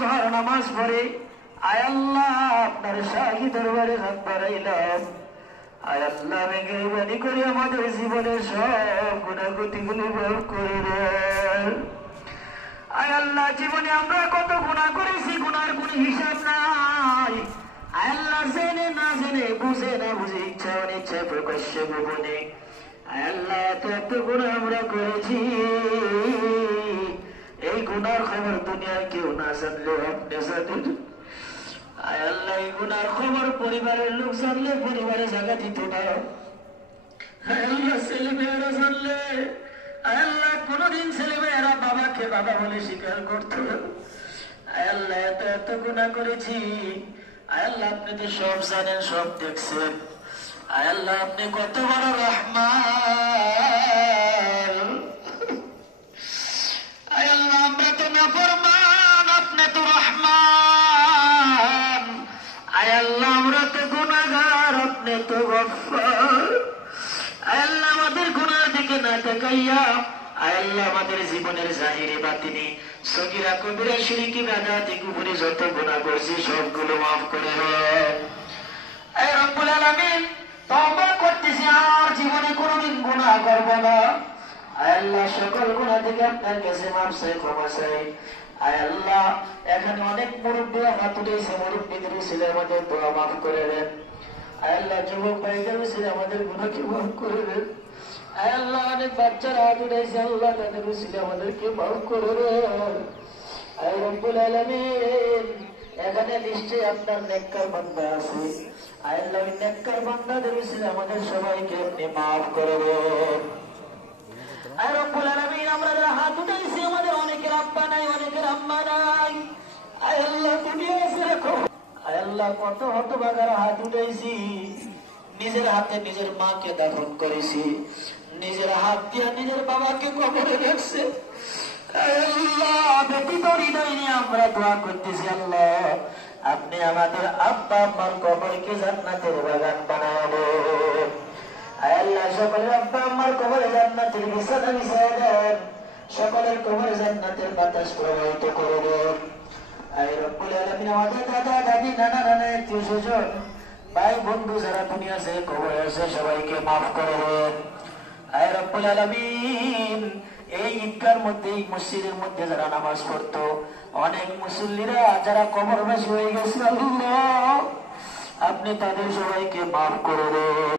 জোহর নামাজ পড়ে আয় আল্লাহ আপনার শাহী দরবারে হাত বাড়াইলাম। আয় আল্লাহ মেহেরবানি করে আমাদের জীবনের সব গুনাহগুলো মাফ করে দেন। আয় আল্লাহ জীবনে আমরা কত গুনাহ করেছি, গুনার কোনো হিসাব নাই। আয় আল্লাহ জেনে না জেনে, বুঝে না বুঝে, ইচ্ছা অনিচ্ছা, প্রকাশ্যে গোপনে আয় আল্লাহ এত এত গুনাহ আমরা করেছি। এই গুনার খবর দুনিয়ার কেউ না জানলেও আপনি জানেন। আয় আল্লাহ এই গুনার খবর পরিবারের লোক জানলে পরিবারে জায়গা দিত না। আয় আল্লাহ ছেলে মেয়েরা জানলে, আয় আল্লাহ কোনদিন ছেলে মেয়েরা বাবাকে বাবা বলে স্বীকার করত না। আয় আল্লাহ এত এত গুনাহ করেছি। আয় আল্লাহ আপনি তো সব জানেন, সব দেখছেন। আয় আল্লাহ আপনি কত বড় রহমান। আয় আল্লাহ আমরা তো নাফরমান, আপনি তো রহমান। আয় আল্লাহ আমরা তো গুনাহগার, আপনি তো গফফার। আয় আল্লাহ আমাদের গুনার দিকে না তাকাইয়া আয় আল্লাহ আমাদের জীবনের জাহিরে বাতিনি সগীরা কবিরা শিরকি বিদআতি কুফরি যত গুনাহ করছি সবগুলো মাফ করে দেন। আয় রব্বুল আলামিন তওবা করতেছি, আর জীবনে কোনোদিন গুনাহ করব না। আয় আল্লাহ সকল গুনাহ থেকে আপনার কাছে মাফ চাই, ক্ষমা চাই। আয় আল্লাহ এখানে অনেক মুরব্বী হাত উঠেছে, মুরব্বীদের ছেলে আমাদের দোয়া মাফ করে দেন। আয় আল্লাহ যুবক ভাইদের ছেলে আমাদের গুনাহকে মাফ করে দেন। আয় আল্লাহ অনেক বাচ্চারা হাত উঠেছে, আল্লাহ তাদের ছেলে আমাদেরকে মাফ করে দেন। আয় রব্বুল আলামিন এখানে নিশ্চয়ই আপনার নেককার বান্দা আছে। আয় আল্লাহ ওই নেককার বান্দাদের ছেলে আমাদের সবাইকে আপনি মাফ করে দেন। আয় রব্বুল আলামিন আমরা যারা হাত উঠাইছি আমাদের অনেকের আব্বা নাই, অনেকের আম্মা নাই। আয় আল্লাহ তুমি আছে রাখো। আয় আল্লাহ কত হতভাগারা হাত উঠাইছি, নিজের হাতে নিজের মাকে দাফন করেছি, নিজের হাত দিয়ে নিজের বাবাকে কবরে রাখছে। আয় আল্লাহ ব্যতীত হৃদয় নিয়ে আমরা দোয়া করতেছি, আল্লাহ আপনি আমাদের আব্বা আম্মার কবরকে জান্নাতের বাগান বানাবেন। আয় আল্লাহ সকলের আব্বা আম্মার কবরে জান্নাতের বিছানা বিছায়া দেন, সকলের কবরে জান্নাতের বাতাস প্রবাহিত করে দেন। আয় রব্বুল আলামিন আমাদের দাদা দাদি নানা নানা আত্মীয় স্বজন ভাই বন্ধু যারা দুনিয়া ছেড়ে কবরে আছে সবাইকে মাফ করে দেন। আয় রব্বুল আলামিন এই ঈদগার মধ্যে, এই মসজিদের মধ্যে যারা নামাজ পড়তো, অনেক মুসল্লিরা যারা কবরবাসী হয়ে গেছে, আল্লাহ আপনি তাদের সবাইকে মাফ করে দেন।